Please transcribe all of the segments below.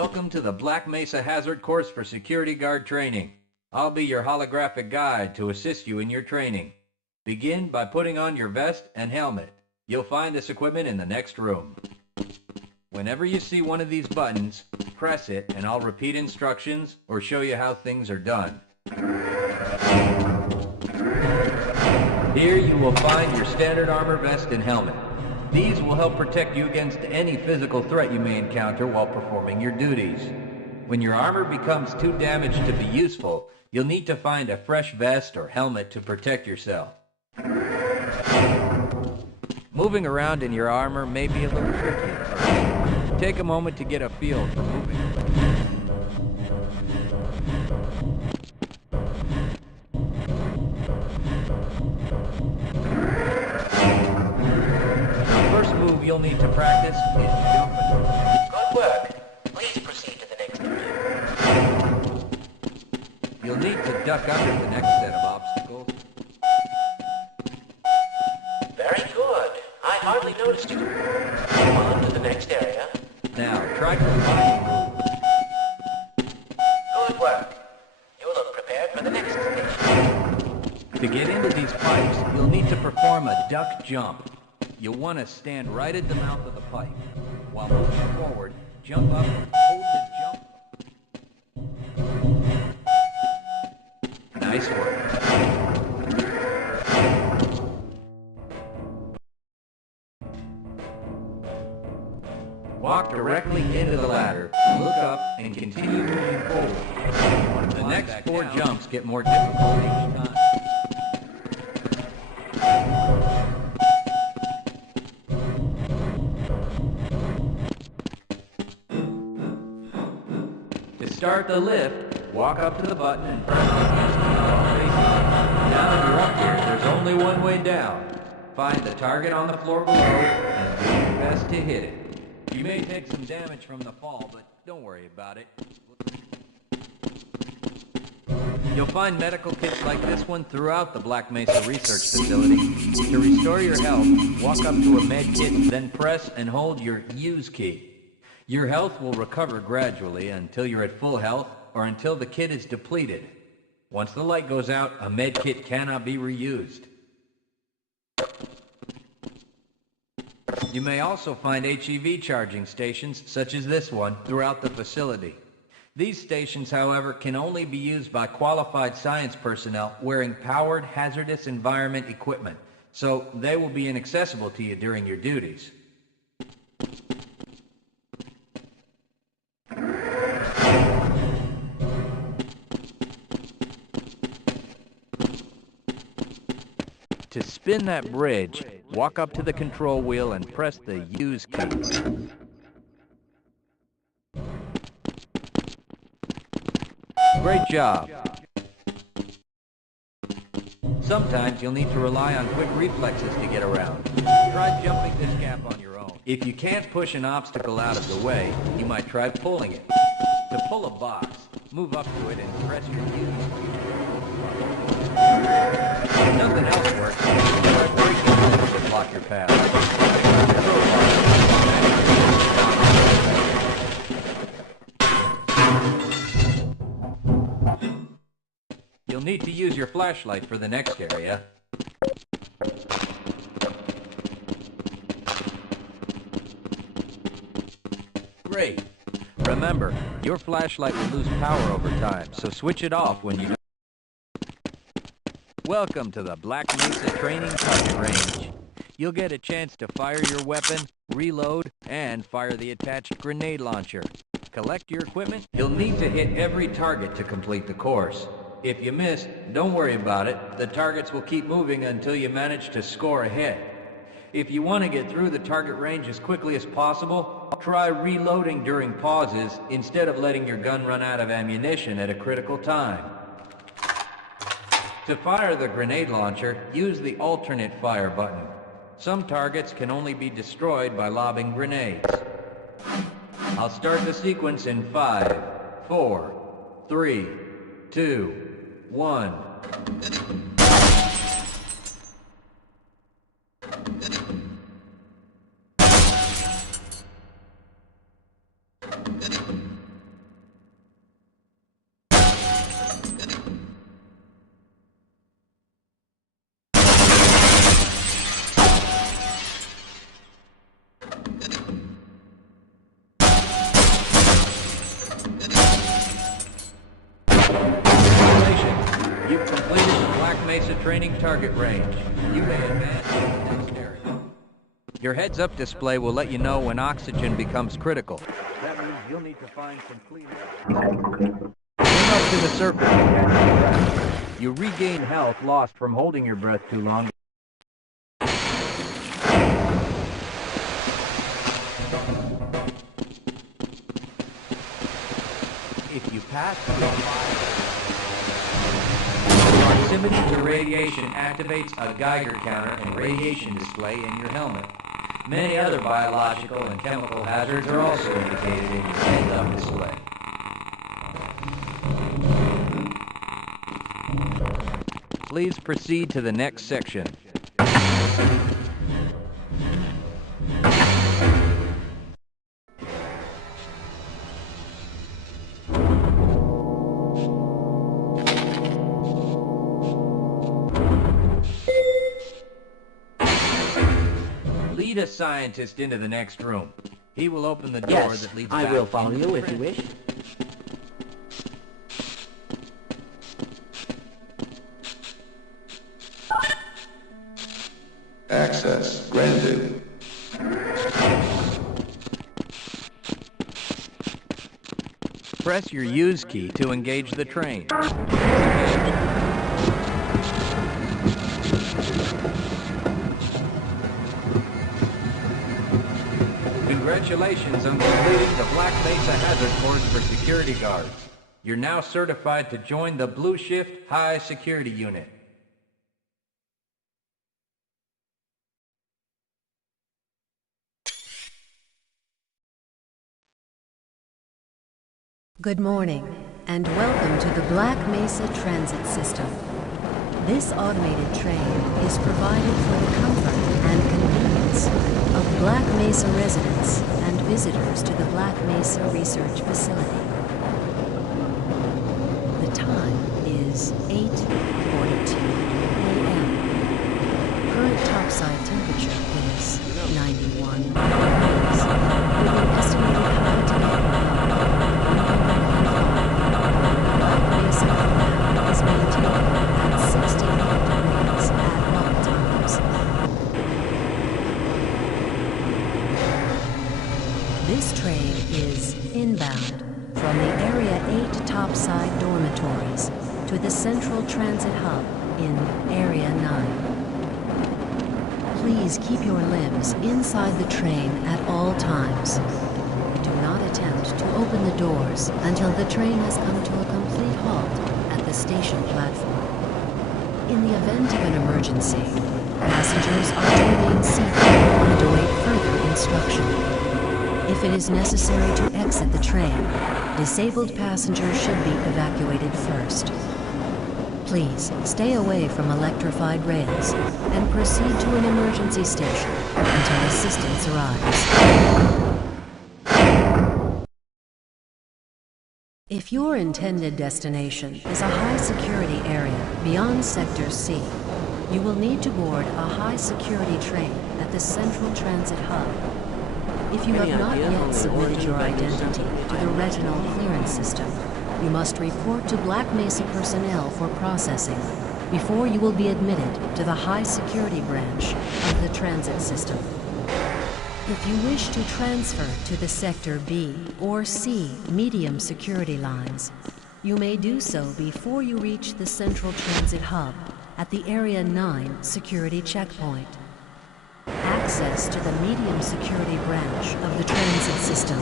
Welcome to the Black Mesa Hazard Course for Security Guard Training. I'll be your holographic guide to assist you in your training. Begin by putting on your vest and helmet. You'll find this equipment in the next room. Whenever you see one of these buttons, press it and I'll repeat instructions or show you how things are done. Here you will find your standard armor vest and helmet. These will help protect you against any physical threat you may encounter while performing your duties. When your armor becomes too damaged to be useful, you'll need to find a fresh vest or helmet to protect yourself. Moving around in your armor may be a little tricky at first. Take a moment to get a feel for moving. The first move you'll need to practice is jumping. Good work. Please proceed to the next area. You'll need to duck under the next set of obstacles. Very good. I hardly noticed you. On to the next area. Now, try combining moves. Good work. You look prepared for the next station. To get into these pipes, you'll need to perform a duck jump. You'll want to stand right at the mouth of the pipe. While moving forward, jump up and hold the jump. Nice work. Walk directly into the ladder, look up, and continue moving forward. The next 4 jumps get more difficult each time. To start the lift, walk up to the button and press the keys. Now that you're up here, there's only one way down. Find the target on the floor below and do your best to hit it. You may take some damage from the fall, but don't worry about it. You'll find medical kits like this one throughout the Black Mesa Research Facility. To restore your health, walk up to a med kit, then press and hold your use key. Your health will recover gradually until you're at full health or until the kit is depleted. Once the light goes out, a med kit cannot be reused. You may also find HEV charging stations, such as this one, throughout the facility. These stations, however, can only be used by qualified science personnel wearing powered hazardous environment equipment, so they will be inaccessible to you during your duties. To spin that bridge, walk up to the control wheel and press the use key. Great job. Sometimes you'll need to rely on quick reflexes to get around. Try jumping this gap on your own. If you can't push an obstacle out of the way, you might try pulling it. To pull a box, move up to it and press your use key. If nothing else works, try breaking things to block your path. You'll need to use your flashlight for the next area. Great. Remember, your flashlight will lose power over time, so switch it off when you... Welcome to the Black Mesa Training Target Range. You'll get a chance to fire your weapon, reload, and fire the attached grenade launcher. Collect your equipment. You'll need to hit every target to complete the course. If you miss, don't worry about it. The targets will keep moving until you manage to score a hit. If you want to get through the target range as quickly as possible, try reloading during pauses instead of letting your gun run out of ammunition at a critical time. To fire the grenade launcher, use the alternate fire button. Some targets can only be destroyed by lobbing grenades. I'll start the sequence in 5, 4, 3, 2, 1. Mesa training target range. You may advance to the next area. Your heads-up display will let you know when oxygen becomes critical. That means you'll need to find some clean air. Swim up to the surface and catch your breath. You regain health lost from holding your breath too long. If you pass through proximity to radiation activates a Geiger counter and radiation display in your helmet. Many other biological and chemical hazards are also indicated in your heads-up display. Please proceed to the next section. Lead a scientist into the next room. He will open the door that leads back. I will follow you if you wish. Access granted. Press your use key to engage the train. Congratulations on completing the Black Mesa Hazard Course for security guards. You're now certified to join the Blue Shift High Security Unit. Good morning, and welcome to the Black Mesa Transit System. This automated train is provided for the comfort and convenience of Black Mesa residents and visitors to the Black Mesa Research Facility. The time is 8:42 a.m. Current topside temperature is 91 degrees, with an estimated high today is maintained at 68 degrees at all times. This train is inbound from the Area 8 topside dormitories to the Central Transit Hub in Area 9. Please keep your limbs inside the train at all times. Do not attempt to open the doors until the train has come to a complete halt at the station platform. In the event of an emergency, passengers are to remain seated and await further instruction. If it is necessary to exit the train, disabled passengers should be evacuated first. Please stay away from electrified rails and proceed to an emergency station until assistance arrives. If your intended destination is a high-security area beyond Sector C, you will need to board a high-security train at the Central Transit Hub. If you have not yet submitted your identity to the retinal clearance system, you must report to Black Mesa personnel for processing before you will be admitted to the high-security branch of the transit system. If you wish to transfer to the Sector B or C medium security lines, you may do so before you reach the Central Transit Hub at the Area 9 security checkpoint. Access to the medium security branch of the transit system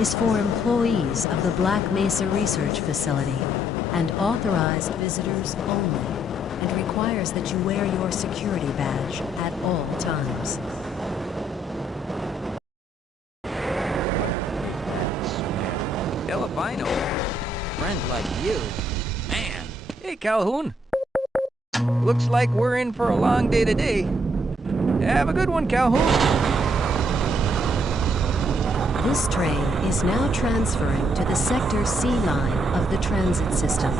is for employees of the Black Mesa Research Facility and authorized visitors only, and requires that you wear your security badge at all times. Albino. Friends like you. Man. Hey, Calhoun. Looks like we're in for a long day today. Have a good one, Calhoun. This train is now transferring to the Sector C line of the transit system.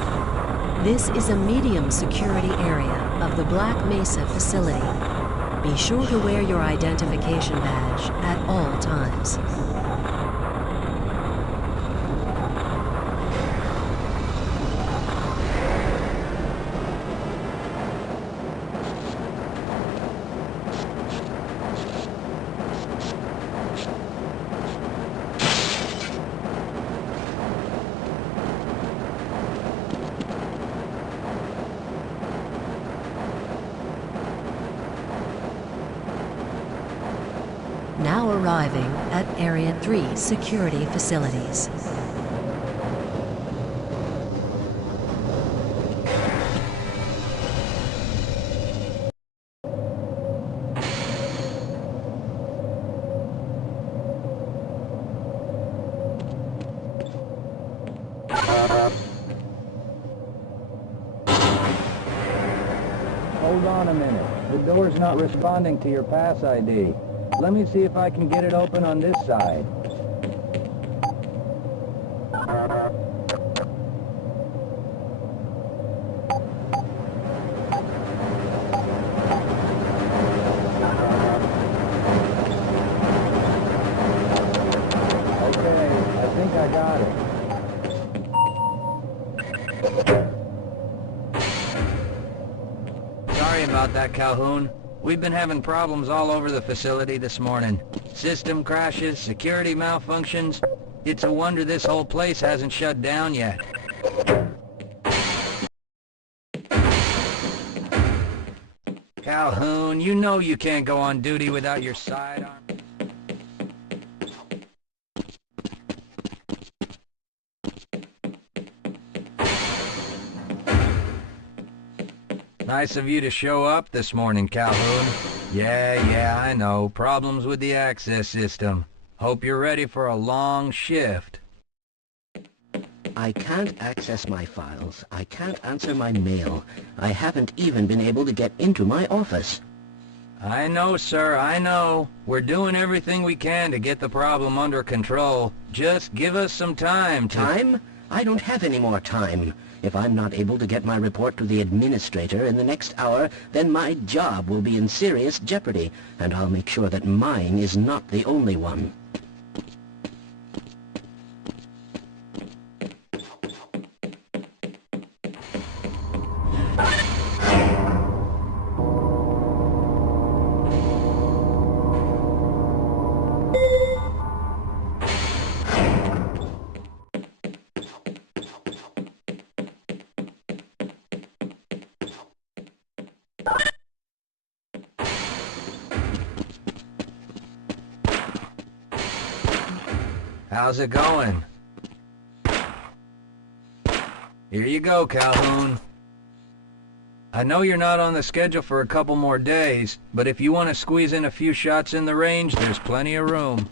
This is a medium security area of the Black Mesa facility. Be sure to wear your identification badge at all times. now arriving at Area 3 security facilities. Hold on a minute. The door's not responding to your pass ID. Let me see if I can get it open on this side. Okay, I think I got it. Sorry about that, Calhoun. We've been having problems all over the facility this morning. System crashes, security malfunctions. It's a wonder this whole place hasn't shut down yet. Calhoun, you know you can't go on duty without your sidearm. Nice of you to show up this morning, Calhoun. Yeah, I know. Problems with the access system. Hope you're ready for a long shift. I can't access my files. I can't answer my mail. I haven't even been able to get into my office. I know, sir, I know. We're doing everything we can to get the problem under control. Just give us some time to... Time? I don't have any more time. If I'm not able to get my report to the administrator in the next hour, then my job will be in serious jeopardy, and I'll make sure that mine is not the only one. How's it going? Here you go, Calhoun. I know you're not on the schedule for a couple more days, but if you want to squeeze in a few shots in the range, there's plenty of room.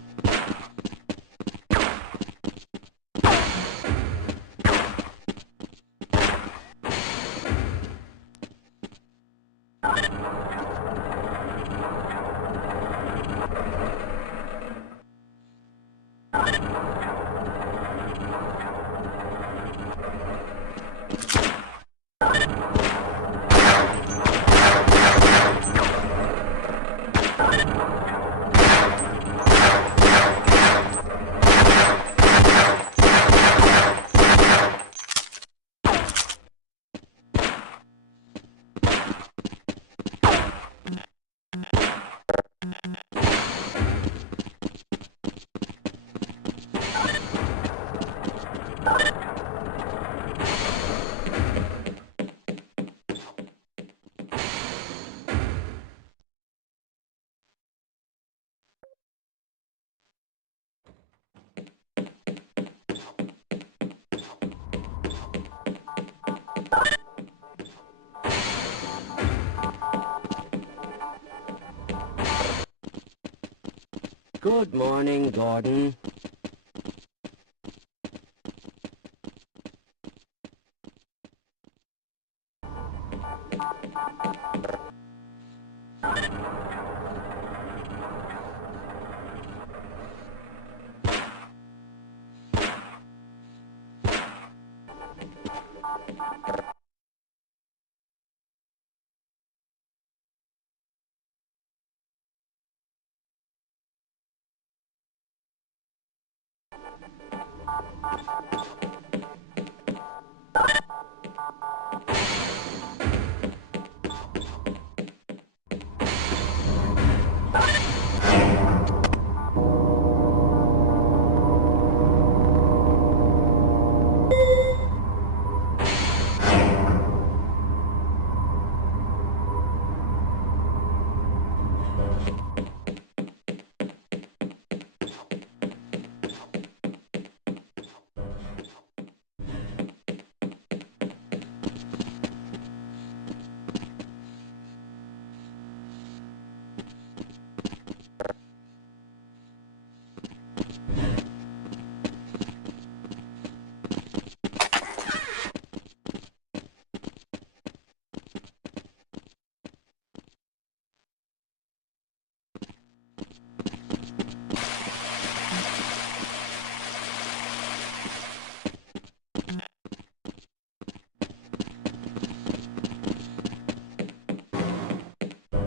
Good morning, Gordon.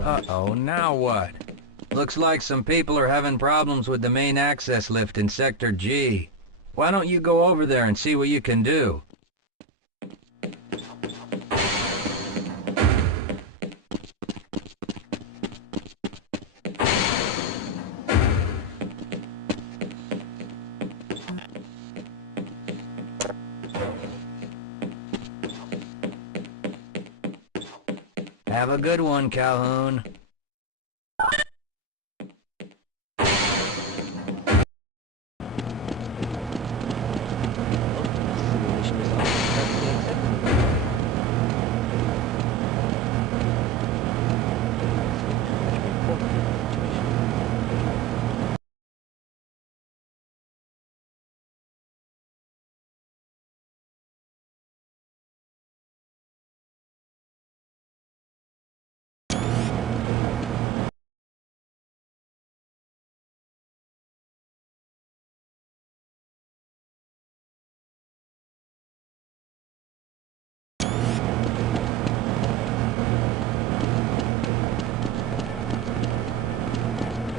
Uh-oh, now what? Looks like some people are having problems with the main access lift in Sector G. Why don't you go over there and see what you can do? Have a good one, Calhoun.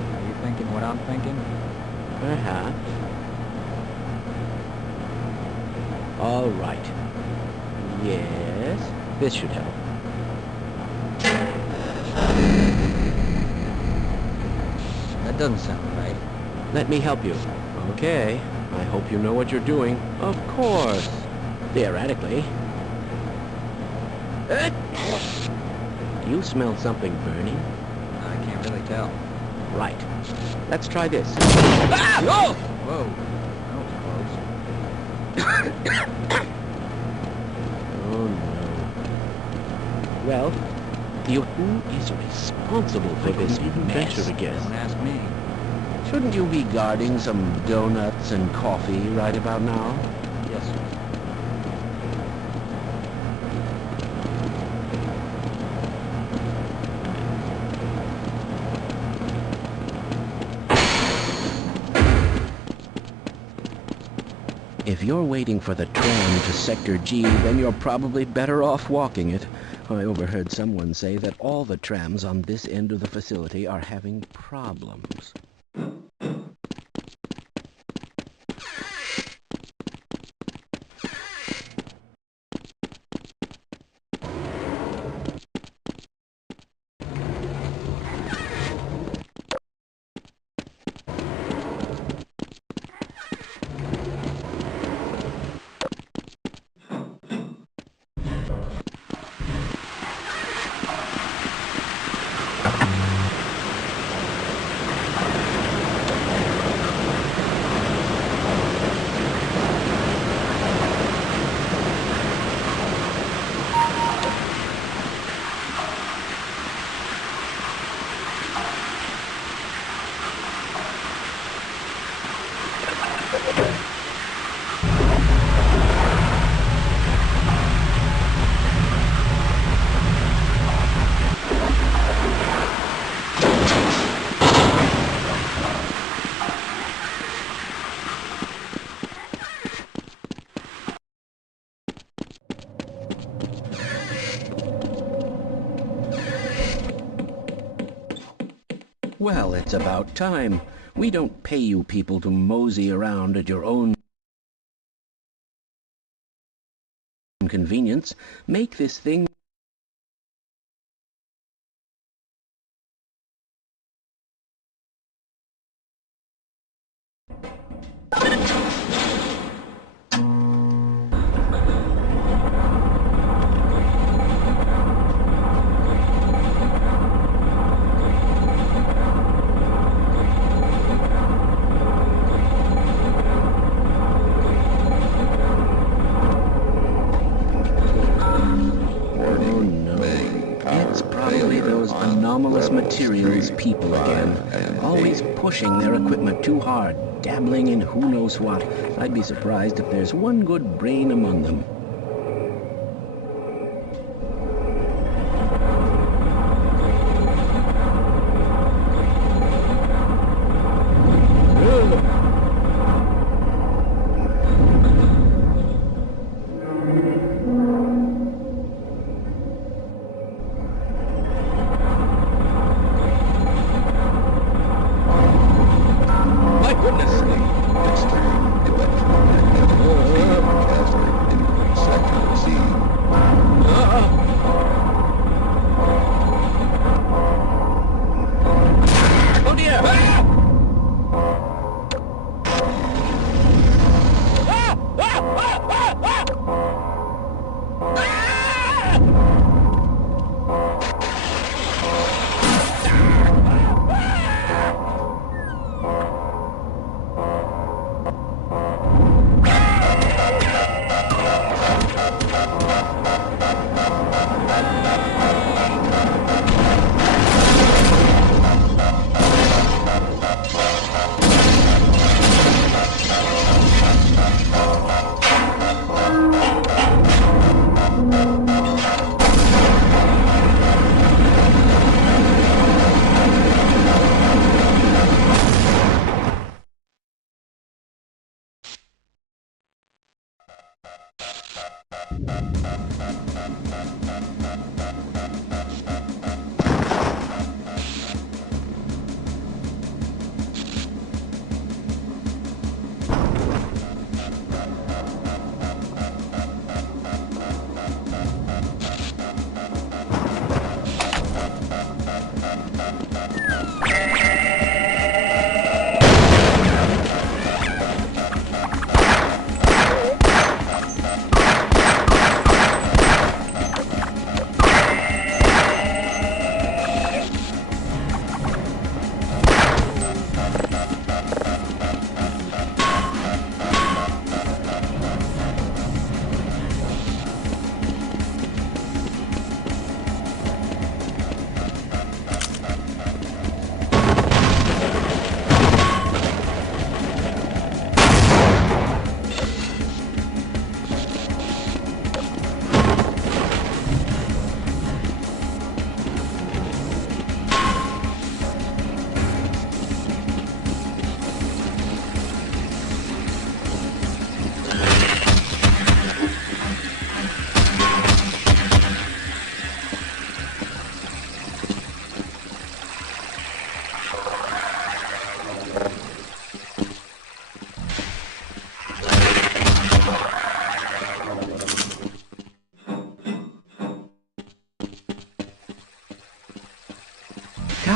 Are you thinking what I'm thinking? Perhaps. All right. Yes, this should help. That doesn't sound right. Let me help you. Okay. I hope you know what you're doing. Of course. Theoretically. Do you smell something burning? I can't really tell. Right. Let's try this. Ah! Oh! Whoa. That was close. Oh, no. Well, who is responsible for this mess? Don't ask me. Shouldn't you be guarding some donuts and coffee right about now? Yes, sir. If you're waiting for the tram to Sector G, then you're probably better off walking it. I overheard someone say that all the trams on this end of the facility are having problems. Well, it's about time. We don't pay you people to mosey around at your own convenience. Make this thing anomalous materials people again, always pushing their equipment too hard, dabbling in who knows what. I'd be surprised if there's one good brain among them.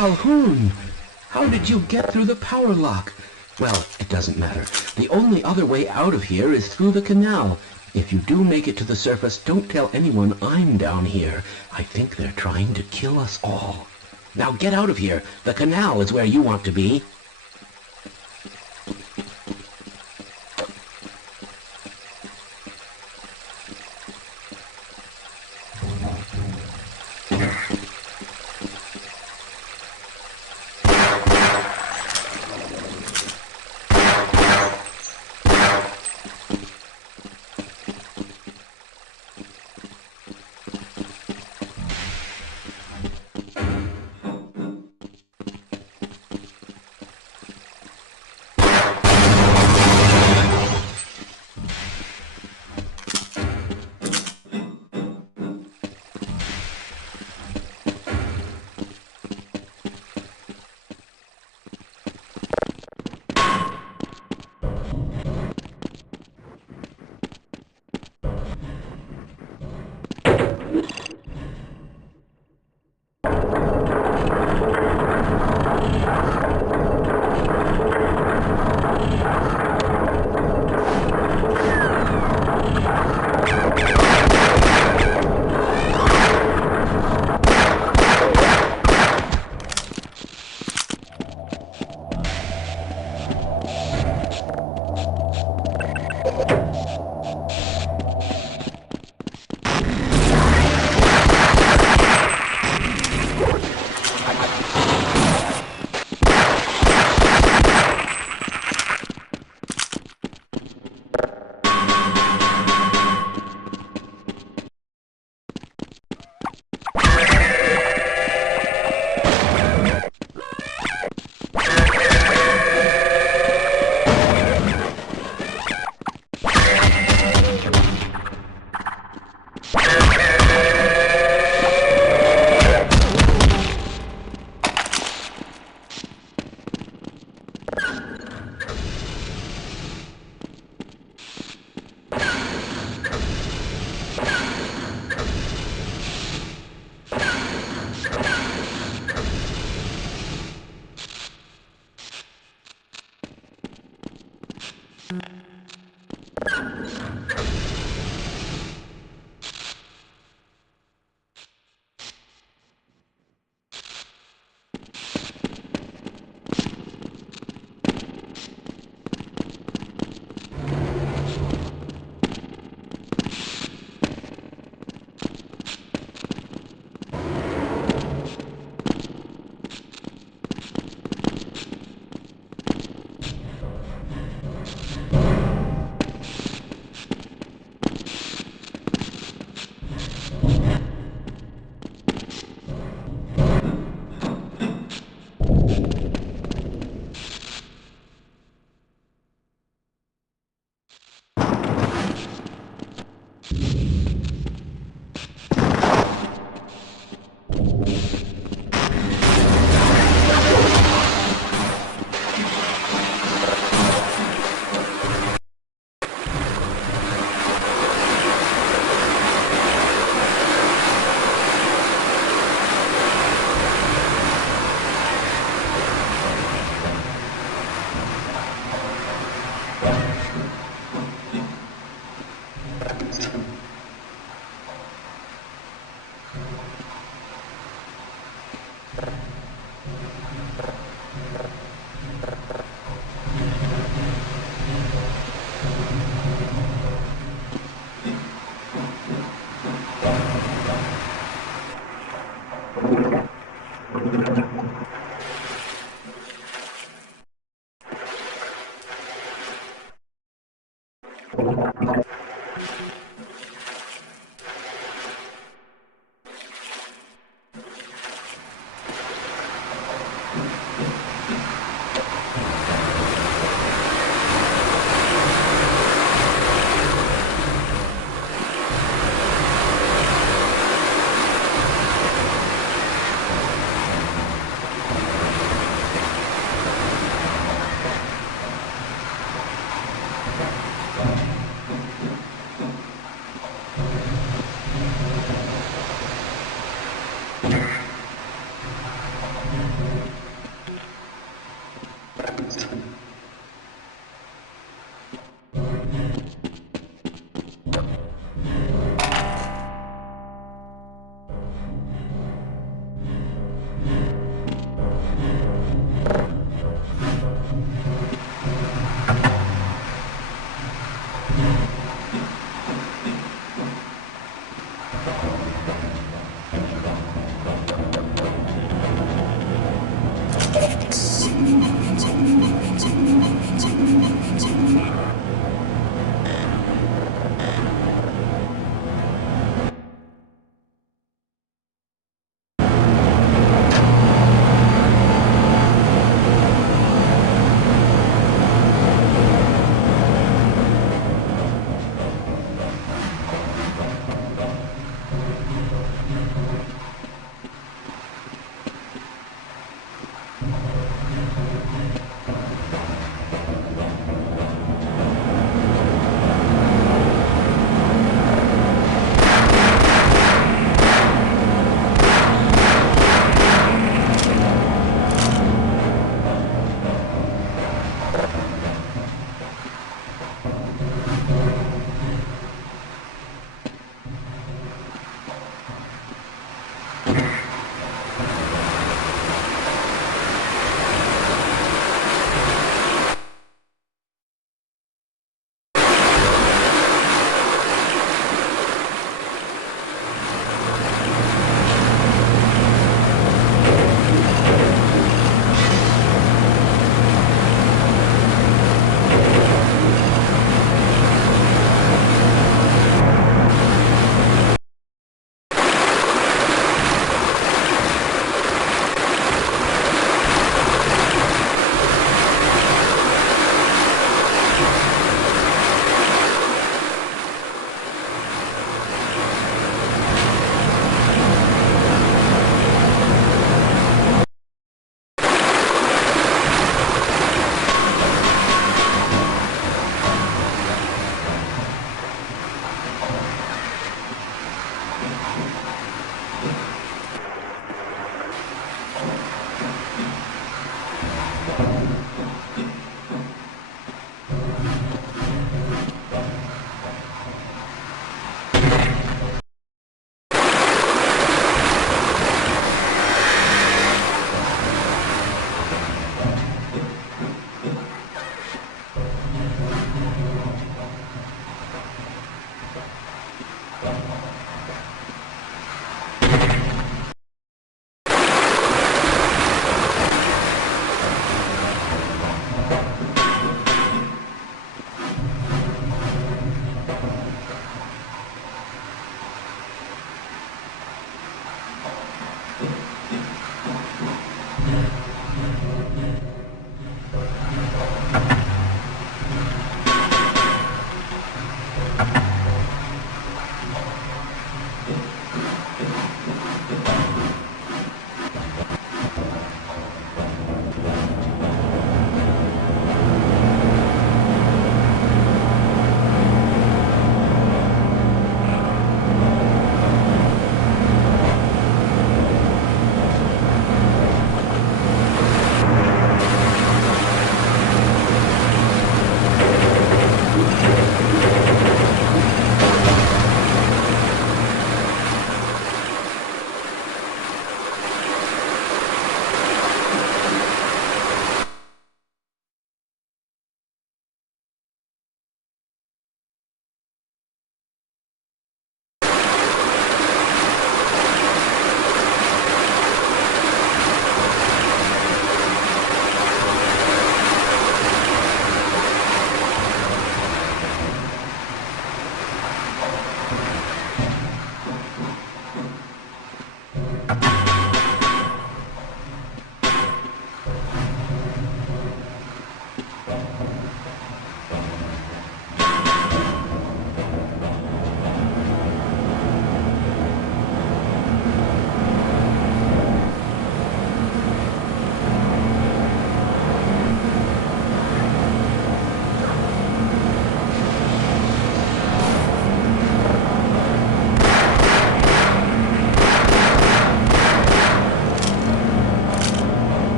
Calhoun! How did you get through the power lock? Well, it doesn't matter. The only other way out of here is through the canal. If you do make it to the surface, don't tell anyone I'm down here. I think they're trying to kill us all. Now get out of here. The canal is where you want to be.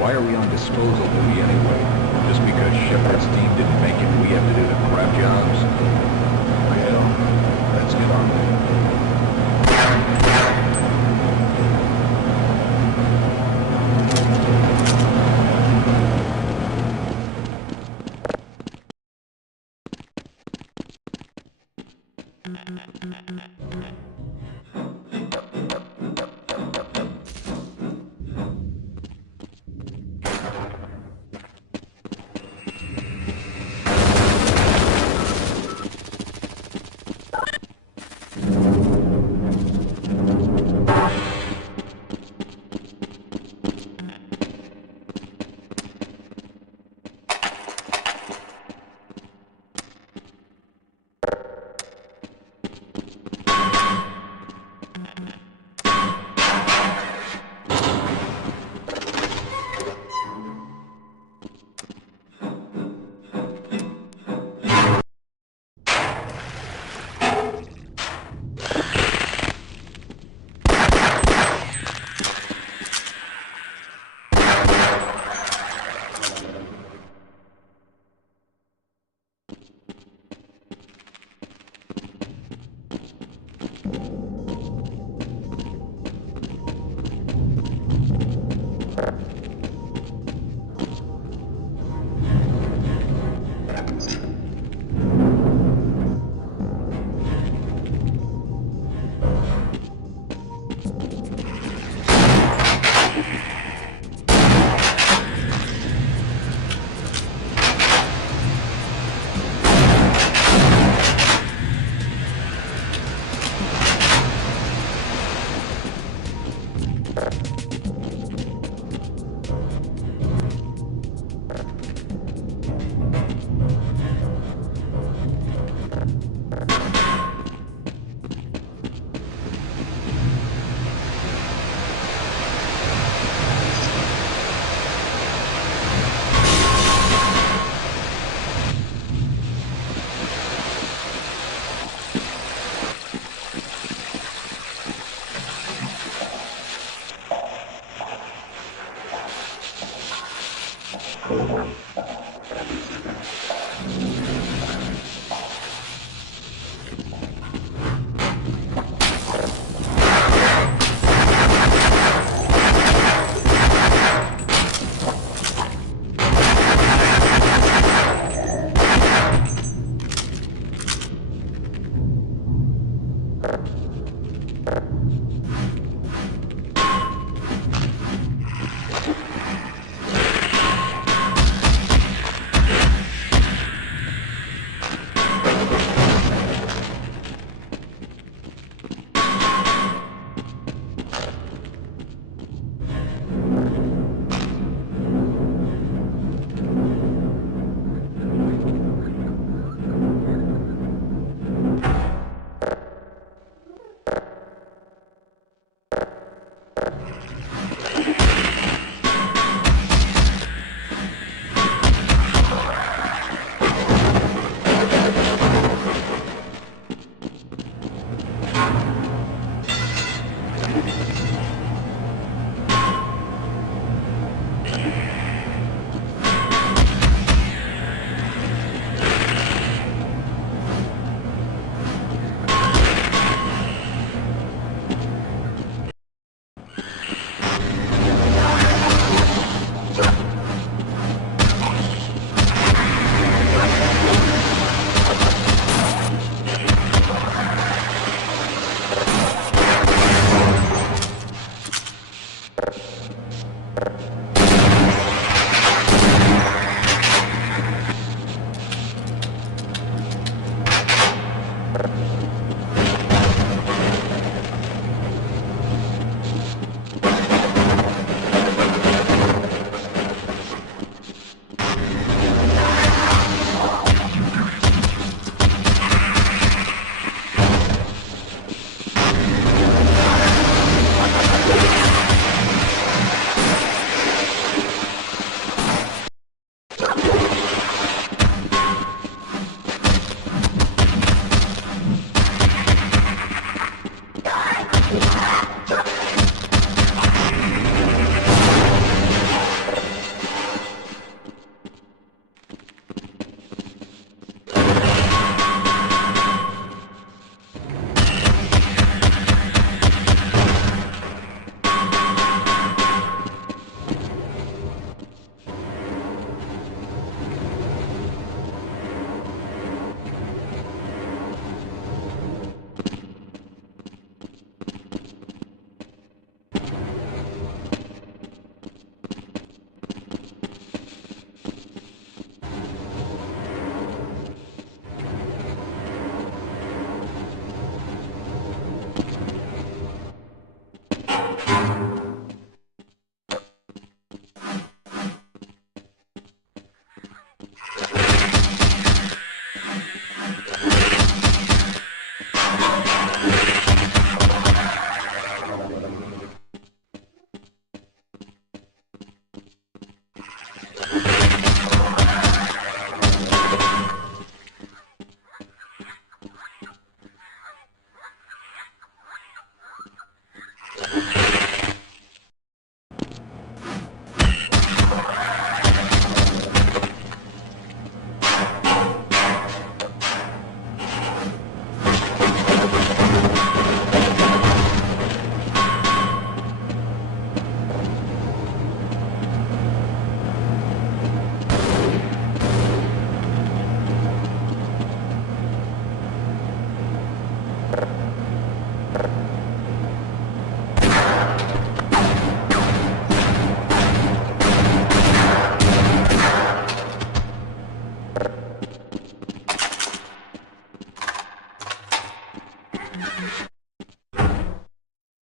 Why are we on disposal duty anyway? Just because Shepard's team didn't make it, we have to do the crap jobs? Well, let's get on with it.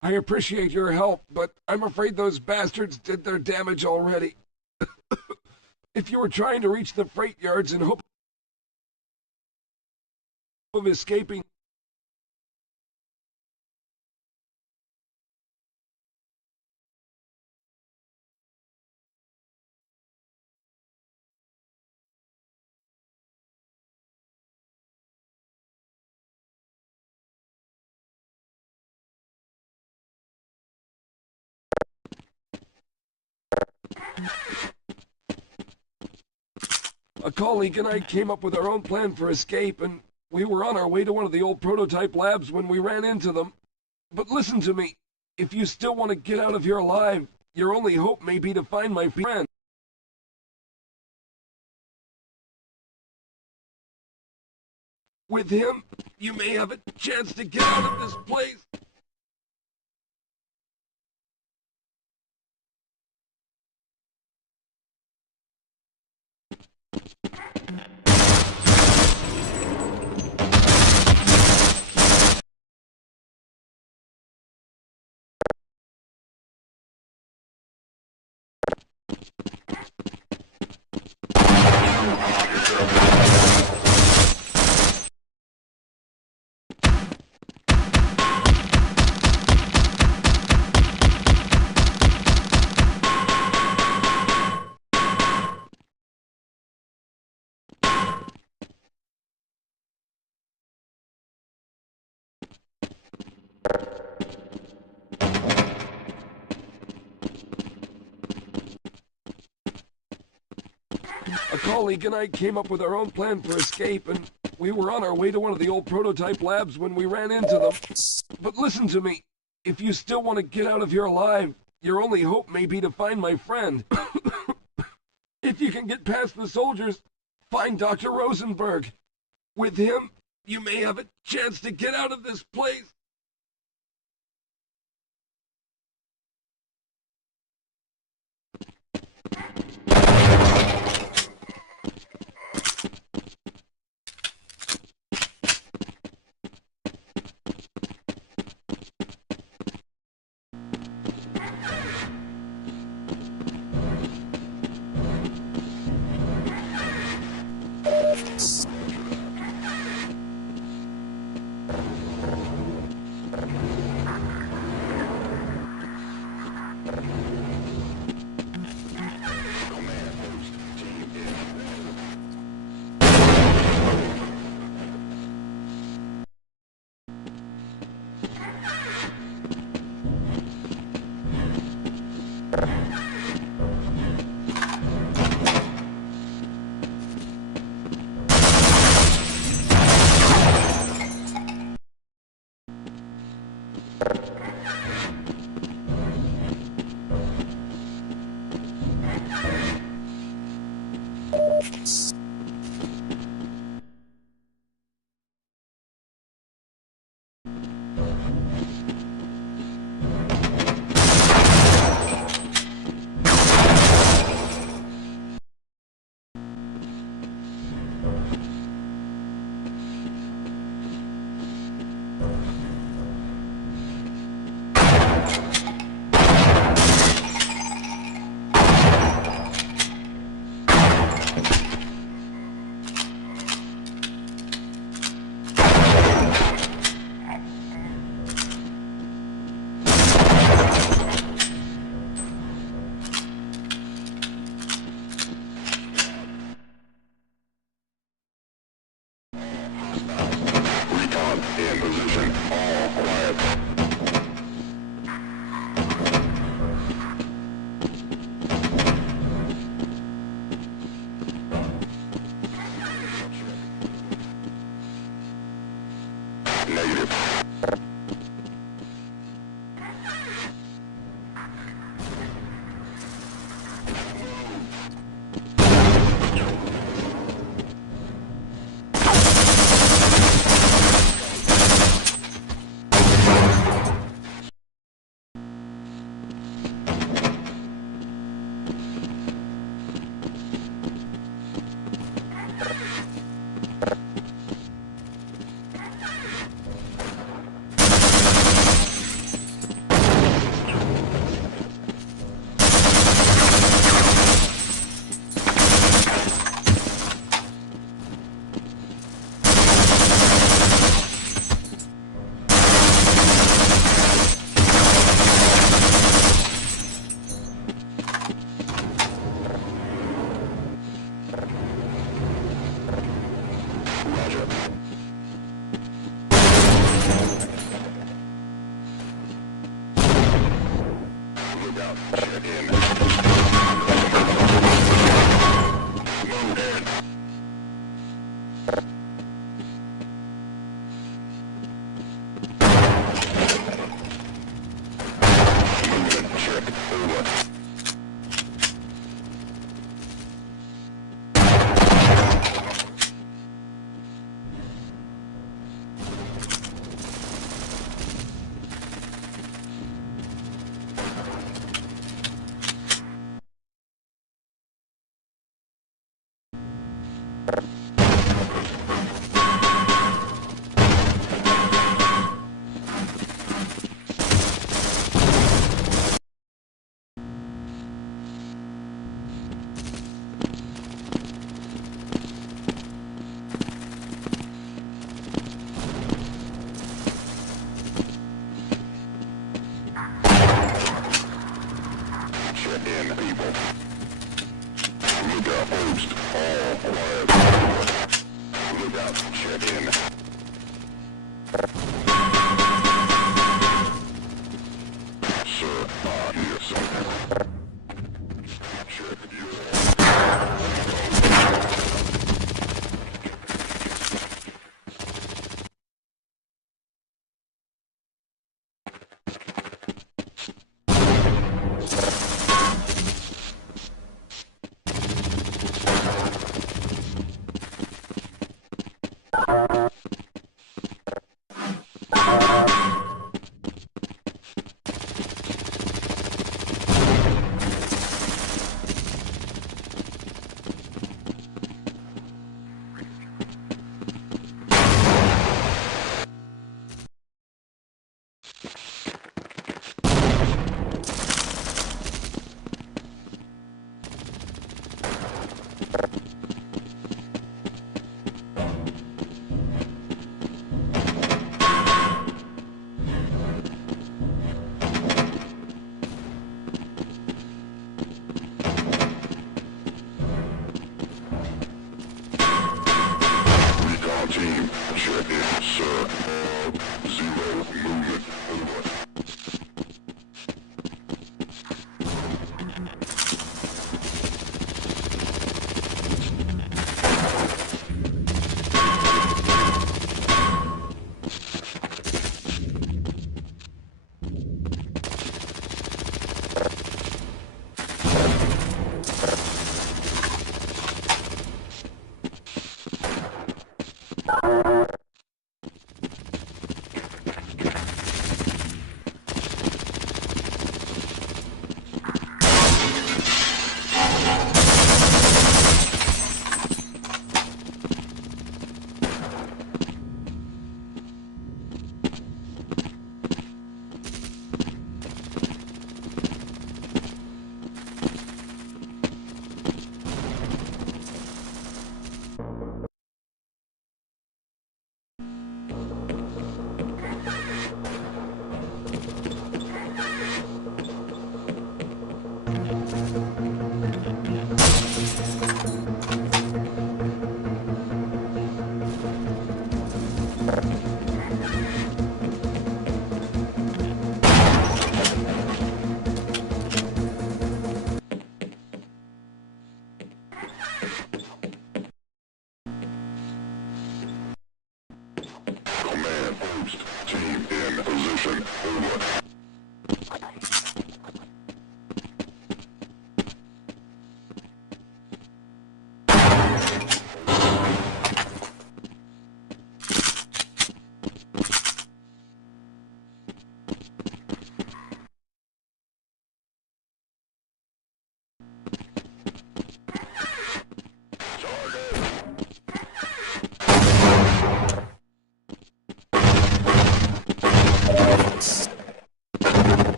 I appreciate your help, but I'm afraid those bastards did their damage already. If you were trying to reach the freight yards in hope of escaping, a colleague and I came up with our own plan for escape, and we were on our way to one of the old prototype labs when we ran into them. But listen to me. If you still want to get out of here alive, your only hope may be to find my friend. With him, you may have a chance to get out of this place. A colleague and I came up with our own plan for escape, and we were on our way to one of the old prototype labs when we ran into them. But listen to me. If you still want to get out of here alive, your only hope may be to find my friend. If you can get past the soldiers, find Dr. Rosenberg. With him, you may have a chance to get out of this place.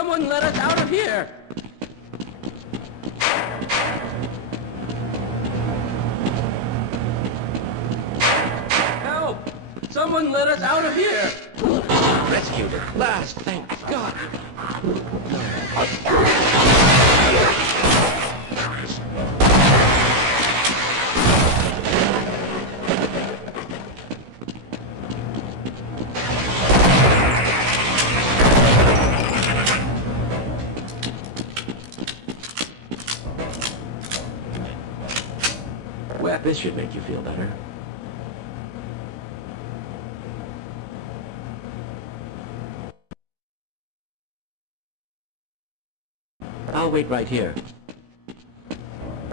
Someone let us out of here! Help! Someone let us out of here! Rescued at last, thank God. Well, this should make you feel better. I'll wait right here.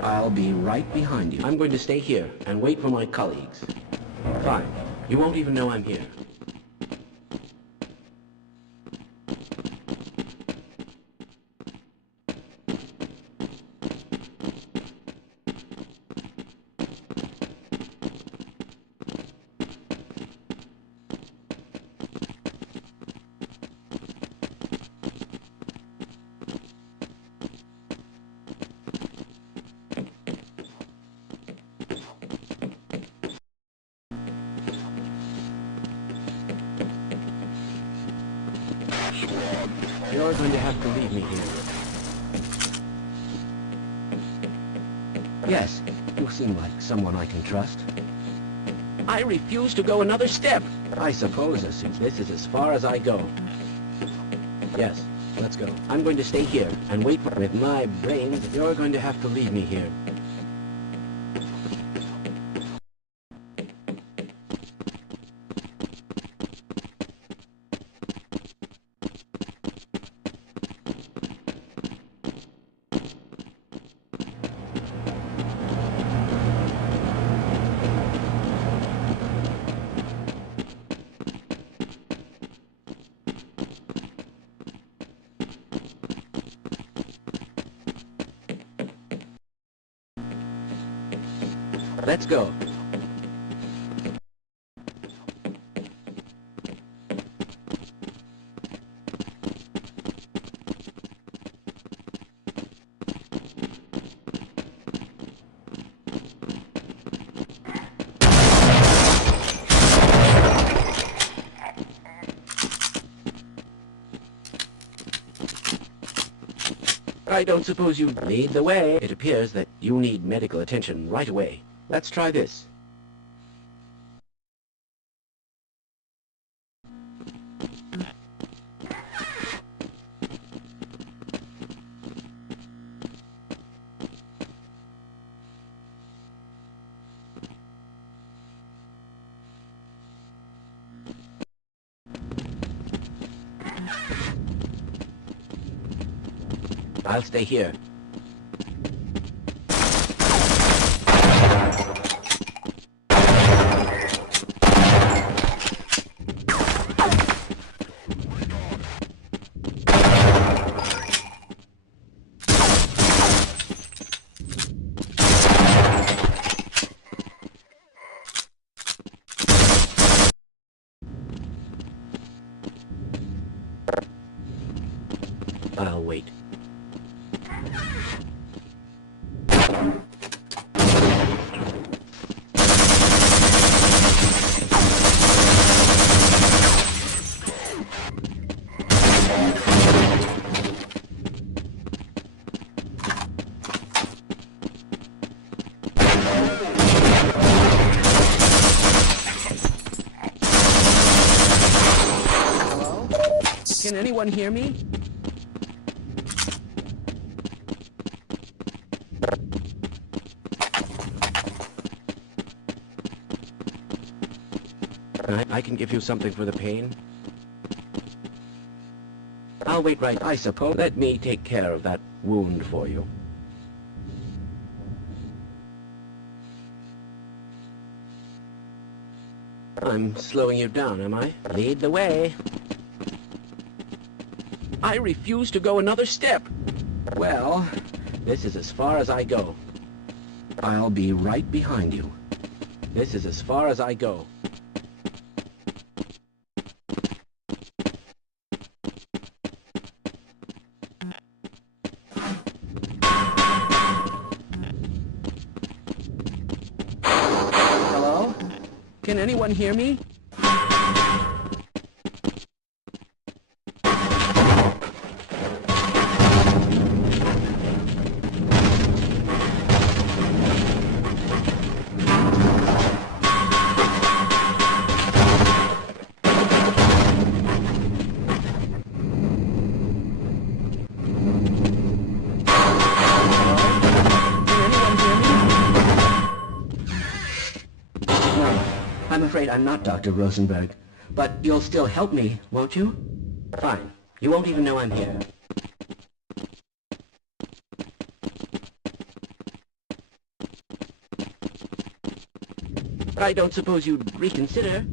I'll be right behind you. I'm going to stay here and wait for my colleagues. Fine. You won't even know I'm here. You're going to have to leave me here. Yes, you seem like someone I can trust. I refuse to go another step. I suppose this is as far as I go. Yes, let's go. I'm going to stay here and wait for... With my brains, you're going to have to leave me here. Let's go. I don't suppose you lead the way. It appears that you need medical attention right away. Let's try this. I'll stay here. I'll wait. Hello? Can anyone hear me? I can give you something for the pain. I'll wait right, I suppose. Let me take care of that wound for you. I'm slowing you down, am I? Lead the way. I refuse to go another step. Well, this is as far as I go. I'll be right behind you. This is as far as I go. Can anyone hear me? I'm afraid I'm not Dr. Rosenberg, but you'll still help me, won't you? Fine. You won't even know I'm here. I don't suppose you'd reconsider.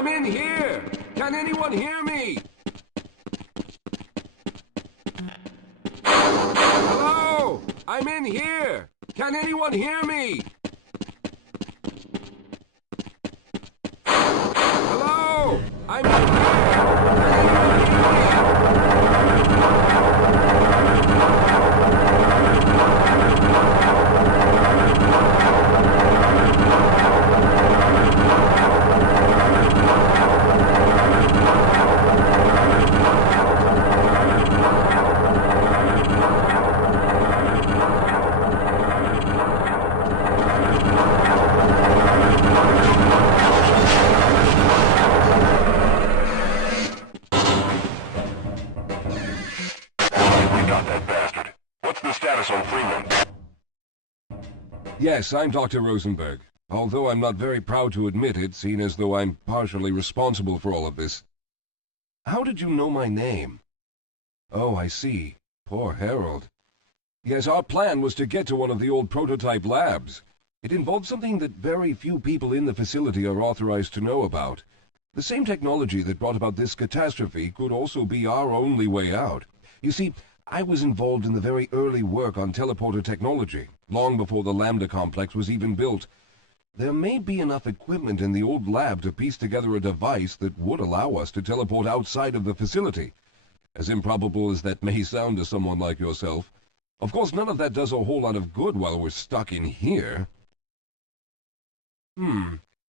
I'm in here! Can anyone hear me? Hello? I'm in here! Can anyone hear me? Hello? I'm in here! Can anyone hear me? We got that bastard. What's the status on Freeman? Yes, I'm Dr. Rosenberg. Although I'm not very proud to admit it, seeing as though I'm partially responsible for all of this. How did you know my name? Oh, I see. Poor Harold. Yes, our plan was to get to one of the old prototype labs. It involved something that very few people in the facility are authorized to know about. The same technology that brought about this catastrophe could also be our only way out. You see, I was involved in the very early work on teleporter technology, long before the Lambda complex was even built. There may be enough equipment in the old lab to piece together a device that would allow us to teleport outside of the facility. As improbable as that may sound to someone like yourself. Of course, none of that does a whole lot of good while we're stuck in here.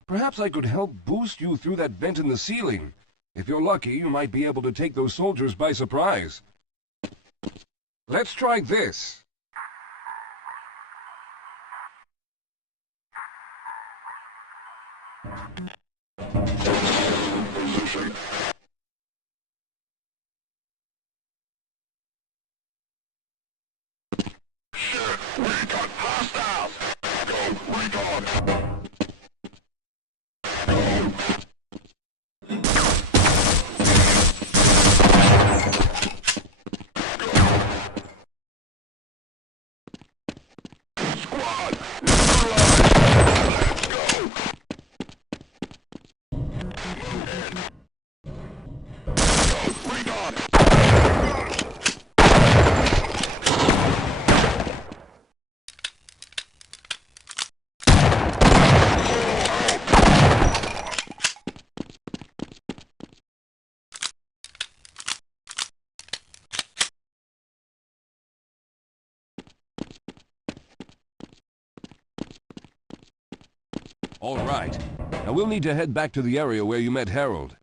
Perhaps I could help boost you through that vent in the ceiling. If you're lucky, you might be able to take those soldiers by surprise. Let's try this. Recon hostiles! Go, recon! Squad! Neutralize! Let's go! Go, recon! All right. Now we'll need to head back to the area where you met Harold.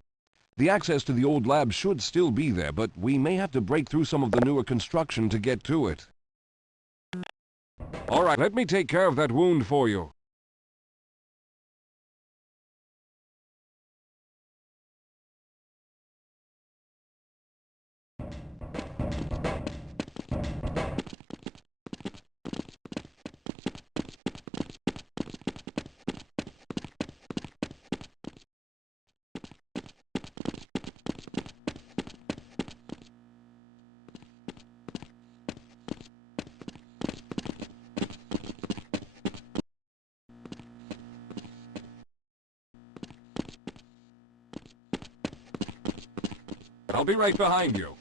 The access to the old lab should still be there, but we may have to break through some of the newer construction to get to it. All right, let me take care of that wound for you. I'll be right behind you.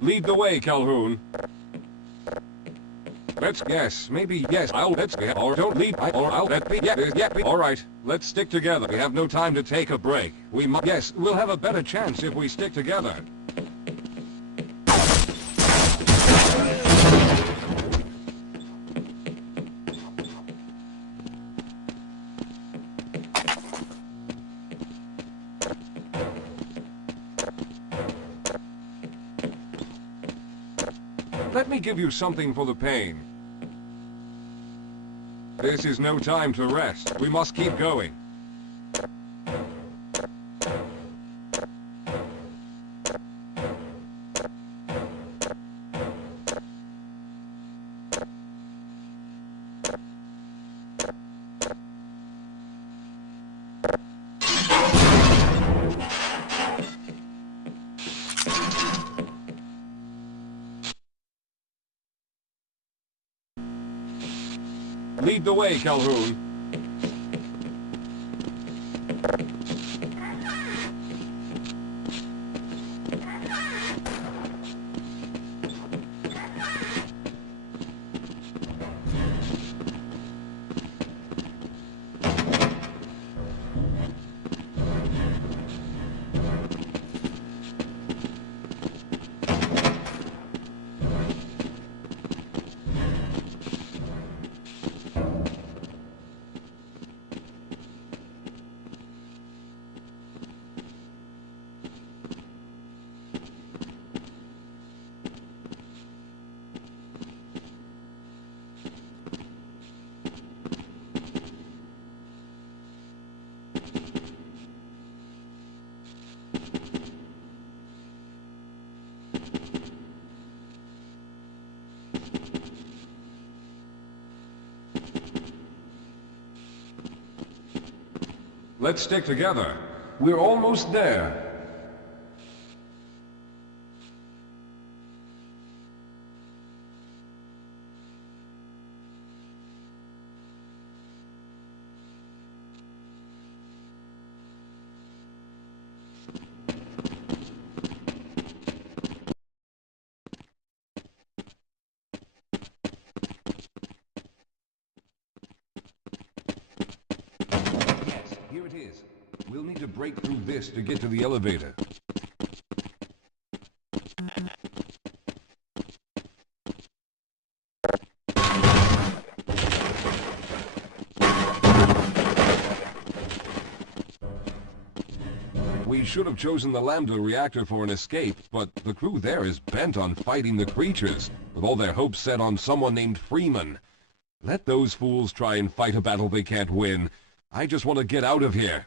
Lead the way, Calhoun. Let's guess. Maybe yes. Let's guess. Or don't lead. I'll let me. Yeah. All right. Let's stick together. We have no time to take a break. Yes, we'll have a better chance if we stick together. Let me give you something for the pain. This is no time to rest. We must keep going. Lead the way, Calhoun. Let's stick together. We're almost there. Yes, here it is. We'll need to break through this to get to the elevator. We should have chosen the Lambda reactor for an escape, but the crew there is bent on fighting the creatures, with all their hopes set on someone named Freeman. Let those fools try and fight a battle they can't win. I just want to get out of here.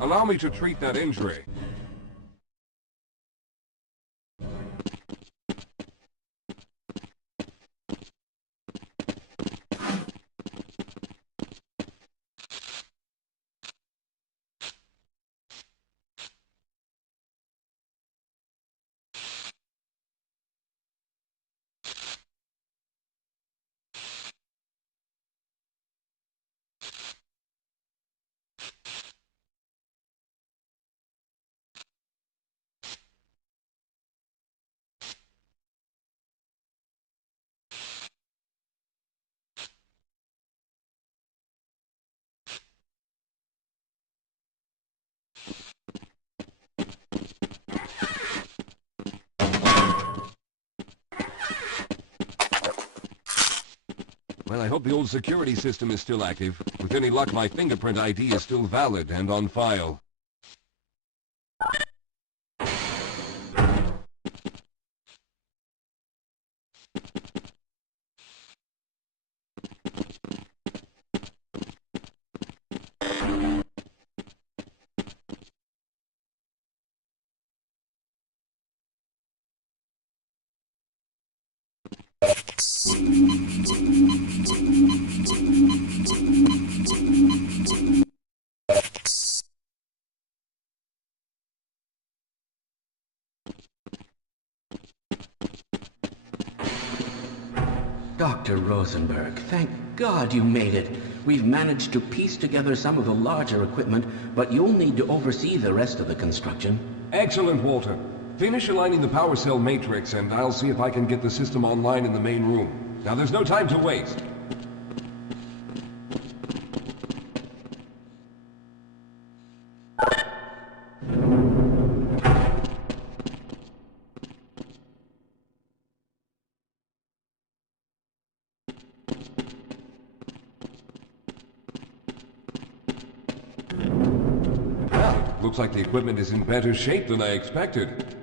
Allow me to treat that injury. Well, I hope the old security system is still active. With any luck, my fingerprint ID is still valid and on file. Dr. Rosenberg, thank God you made it. We've managed to piece together some of the larger equipment, but you'll need to oversee the rest of the construction. Excellent, Walter. Finish aligning the power cell matrix, and I'll see if I can get the system online in the main room. Now, there's no time to waste. Looks like the equipment is in better shape than I expected.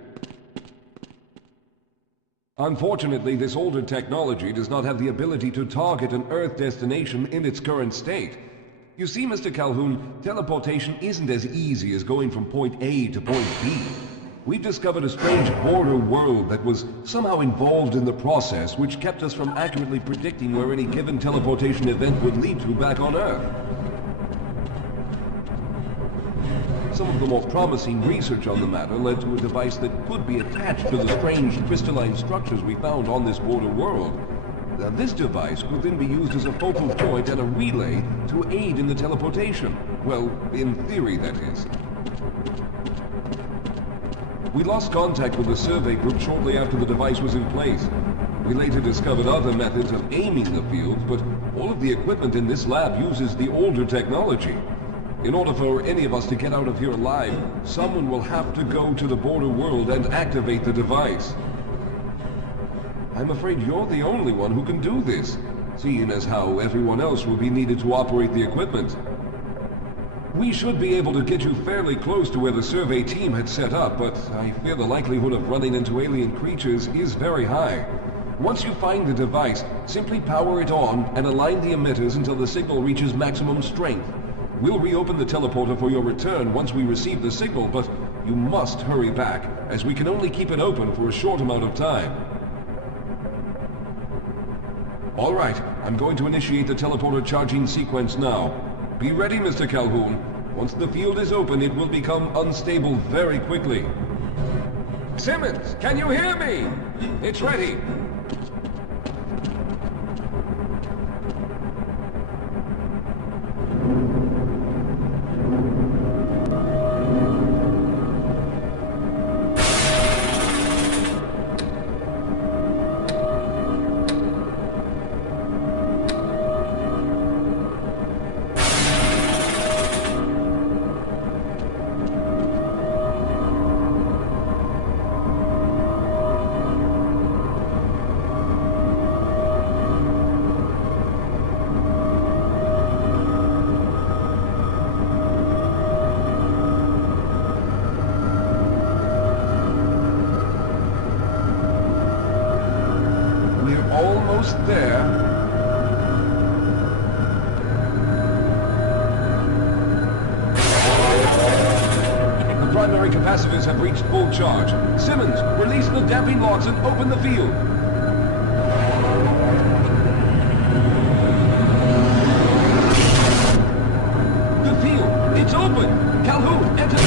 Unfortunately, this older technology does not have the ability to target an Earth destination in its current state. You see, Mr. Calhoun, teleportation isn't as easy as going from point A to point B. We've discovered a strange border world that was somehow involved in the process, which kept us from accurately predicting where any given teleportation event would lead to back on Earth. Some of the more promising research on the matter led to a device that could be attached to the strange crystalline structures we found on this border world. Now, this device could then be used as a focal point and a relay to aid in the teleportation. Well, in theory, that is. We lost contact with the survey group shortly after the device was in place. We later discovered other methods of aiming the fields, but all of the equipment in this lab uses the older technology. In order for any of us to get out of here alive, someone will have to go to the border world and activate the device. I'm afraid you're the only one who can do this, seeing as how everyone else will be needed to operate the equipment. We should be able to get you fairly close to where the survey team had set up, but I fear the likelihood of running into alien creatures is very high. Once you find the device, simply power it on and align the emitters until the signal reaches maximum strength. We'll reopen the teleporter for your return once we receive the signal, but you must hurry back, as we can only keep it open for a short amount of time. All right, I'm going to initiate the teleporter charging sequence now. Be ready, Mr. Calhoun. Once the field is open, it will become unstable very quickly. Simmons, can you hear me? It's ready. Almost there. The primary capacitors have reached full charge. Simmons, release the damping locks and open the field. The field, it's open. Calhoun, enter.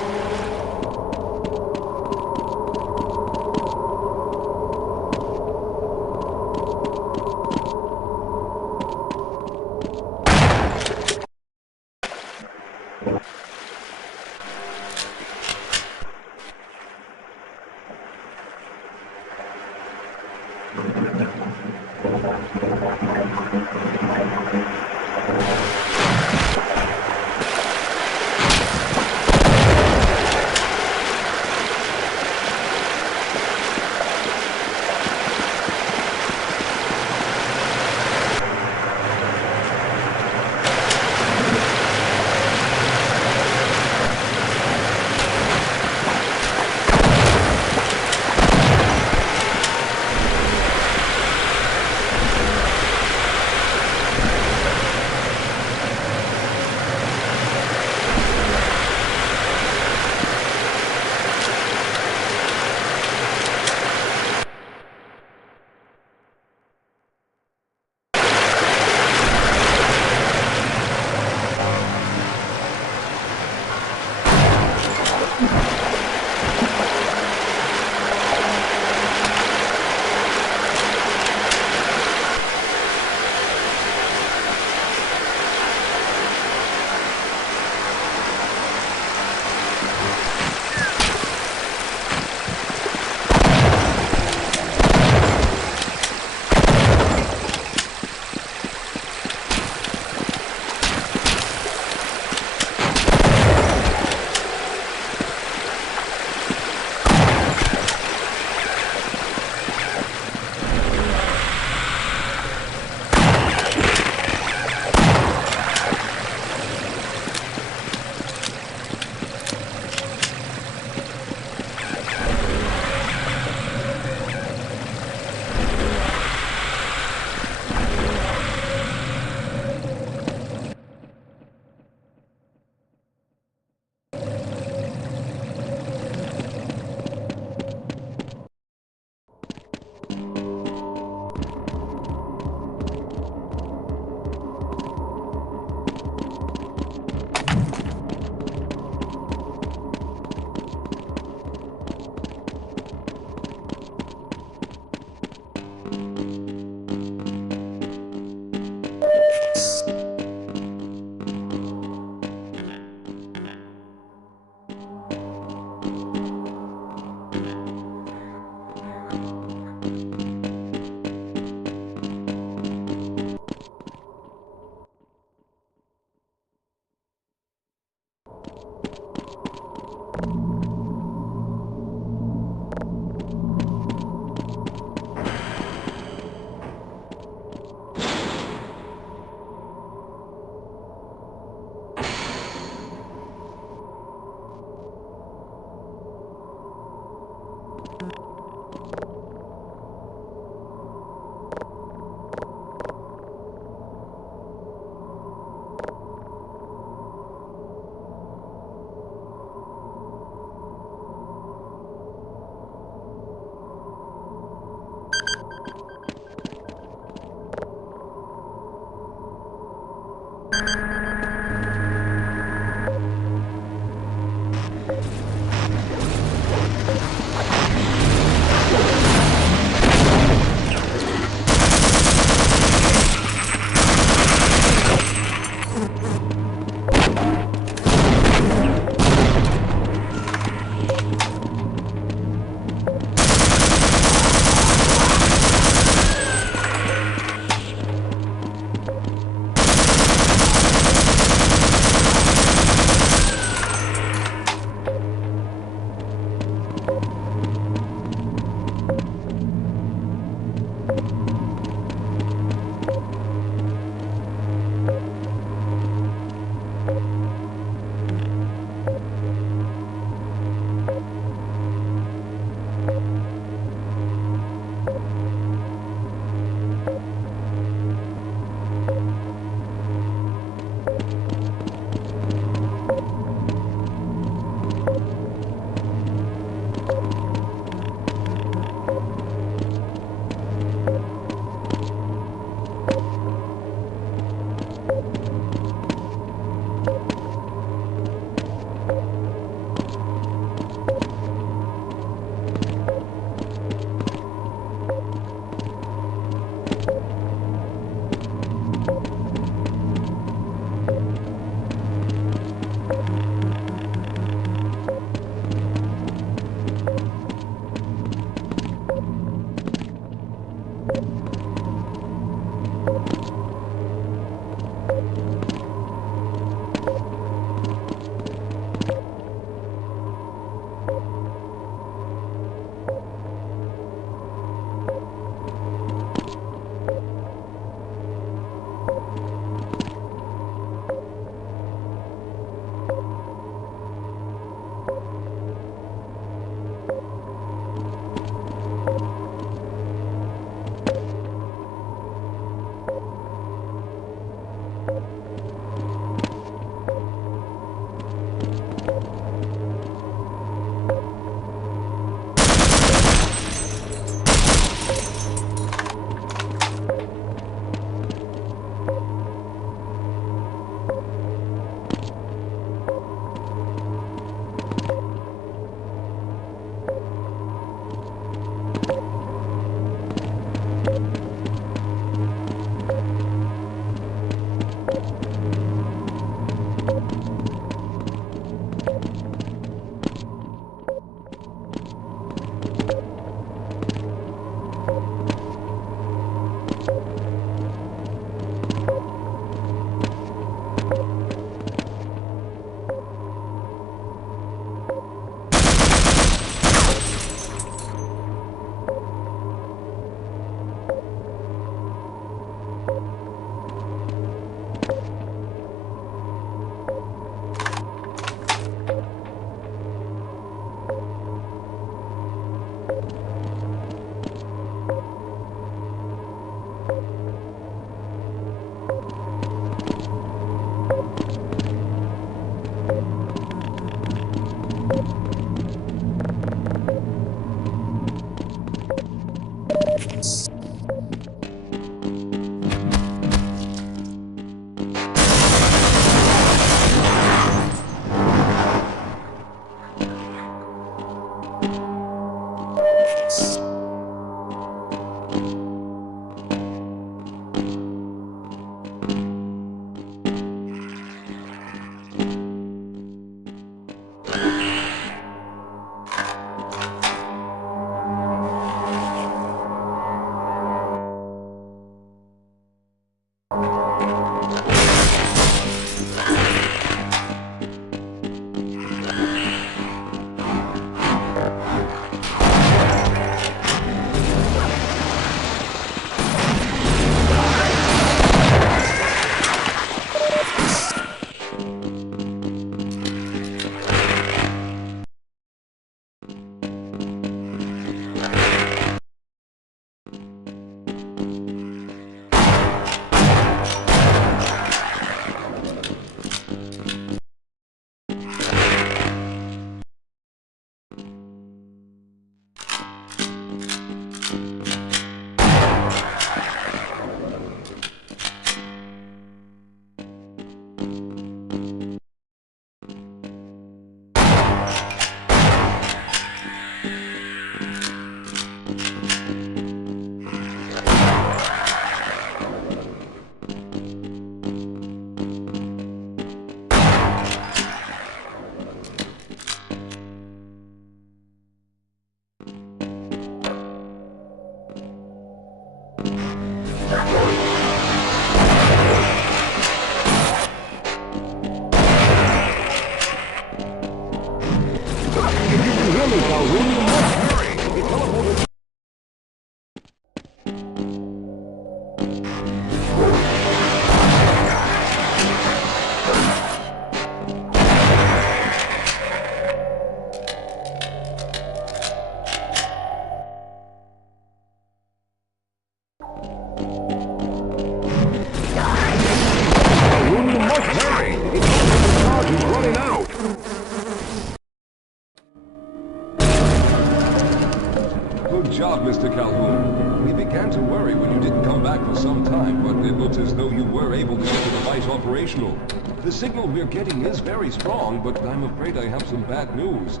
Good job, Mr. Calhoun. We began to worry when you didn't come back for some time, but it looks as though you were able to get the device operational. The signal we're getting is very strong, but I'm afraid I have some bad news.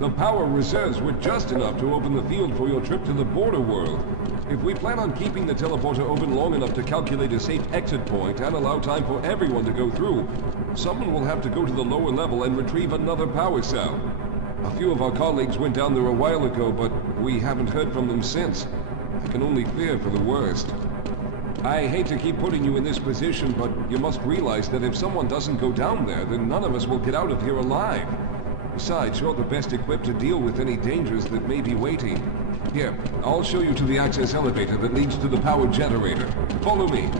The power reserves were just enough to open the field for your trip to the border world. If we plan on keeping the teleporter open long enough to calculate a safe exit point and allow time for everyone to go through, someone will have to go to the lower level and retrieve another power cell. A few of our colleagues went down there a while ago, but we haven't heard from them since. I can only fear for the worst. I hate to keep putting you in this position, but you must realize that if someone doesn't go down there, then none of us will get out of here alive. Besides, you're the best equipped to deal with any dangers that may be waiting. Here, I'll show you to the access elevator that leads to the power generator. Follow me.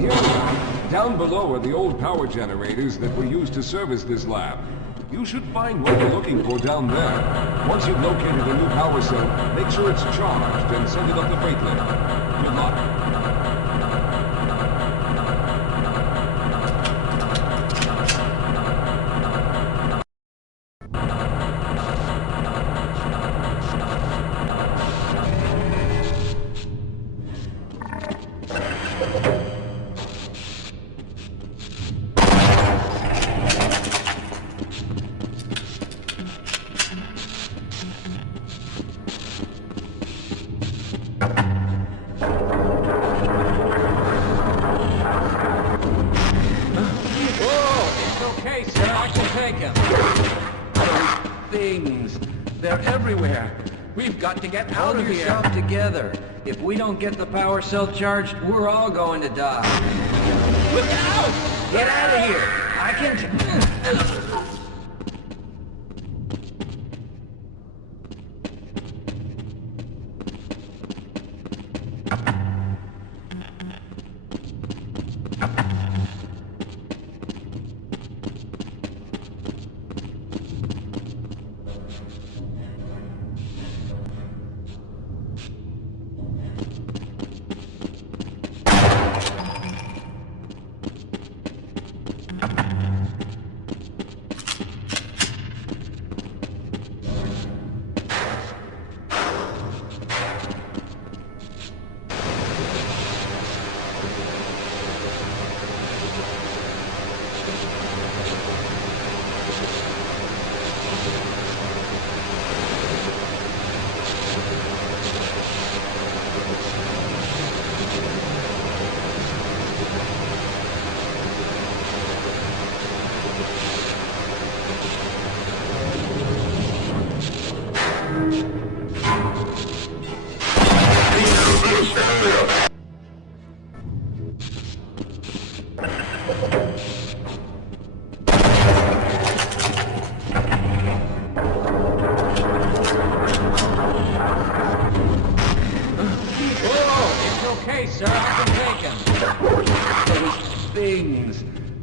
Here we are. Down below are the old power generators that were used to service this lab. You should find what you're looking for down there. Once you've located a new power cell, make sure it's charged and send it up the freight lift. Good luck. They're everywhere. We've got to get out of here. Hold yourself together. If we don't get the power cell charged, we're all going to die. Look out! Get out of here! I can...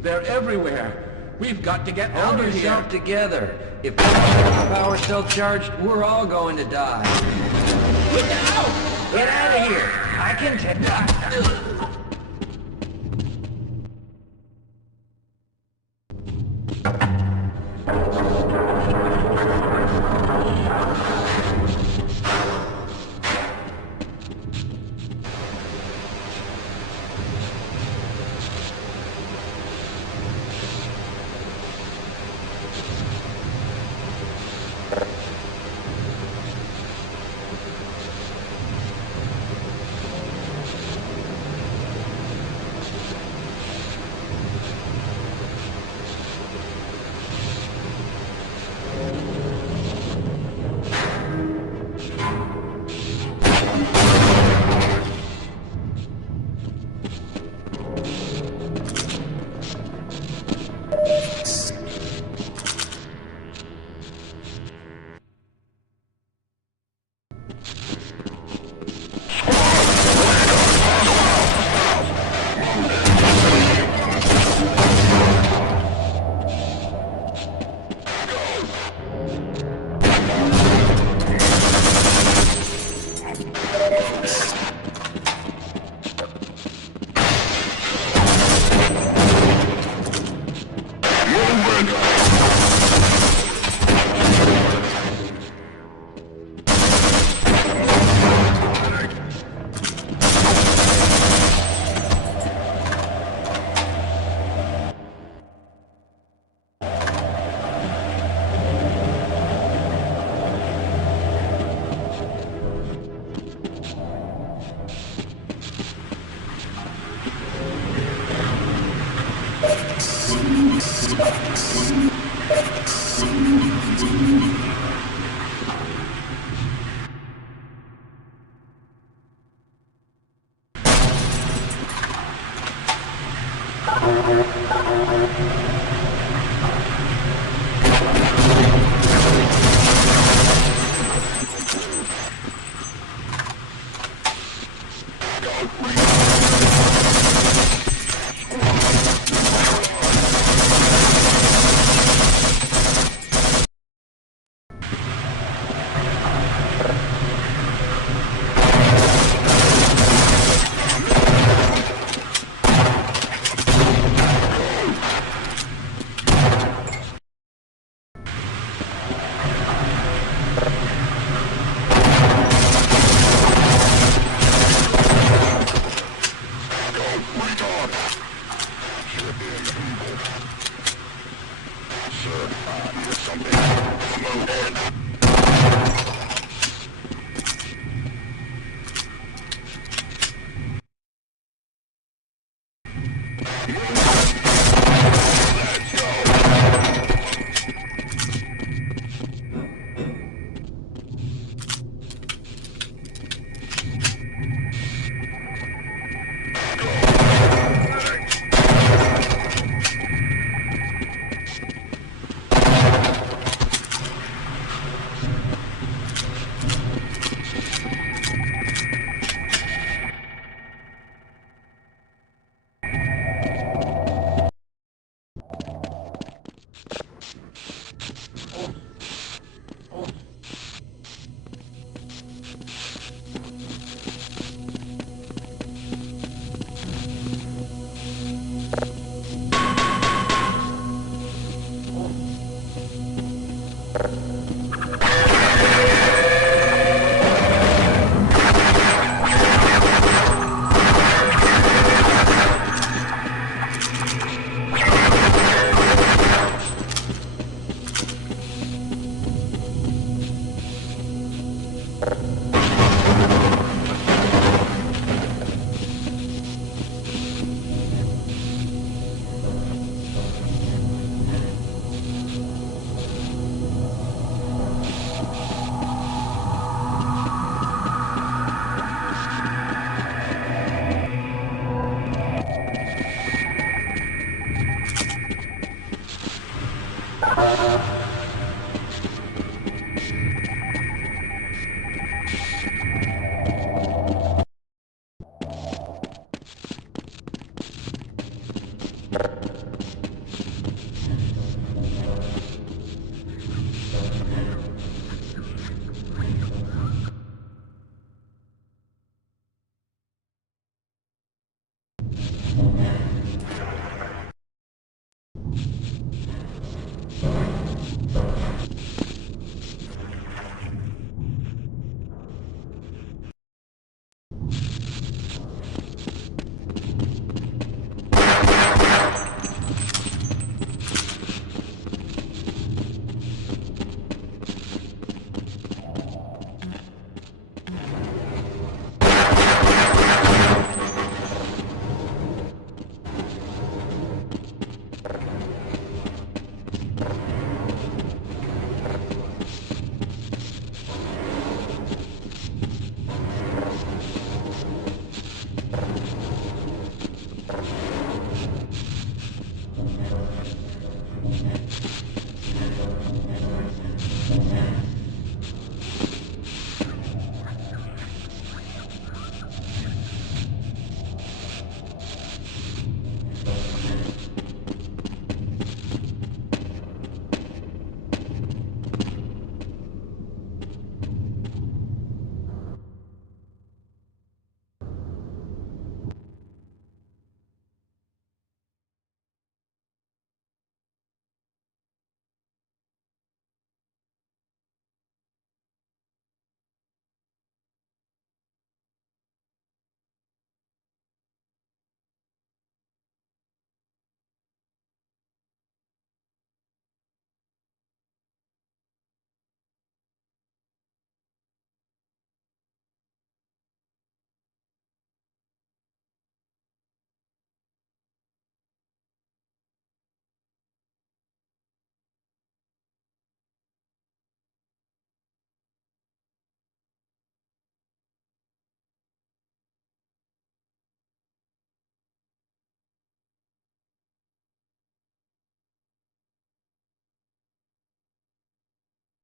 They're everywhere. We've got to get out Hold of here. yourself together. If we don't get the power cell charged, we're all going to die. Look out! Get out of here! I can take...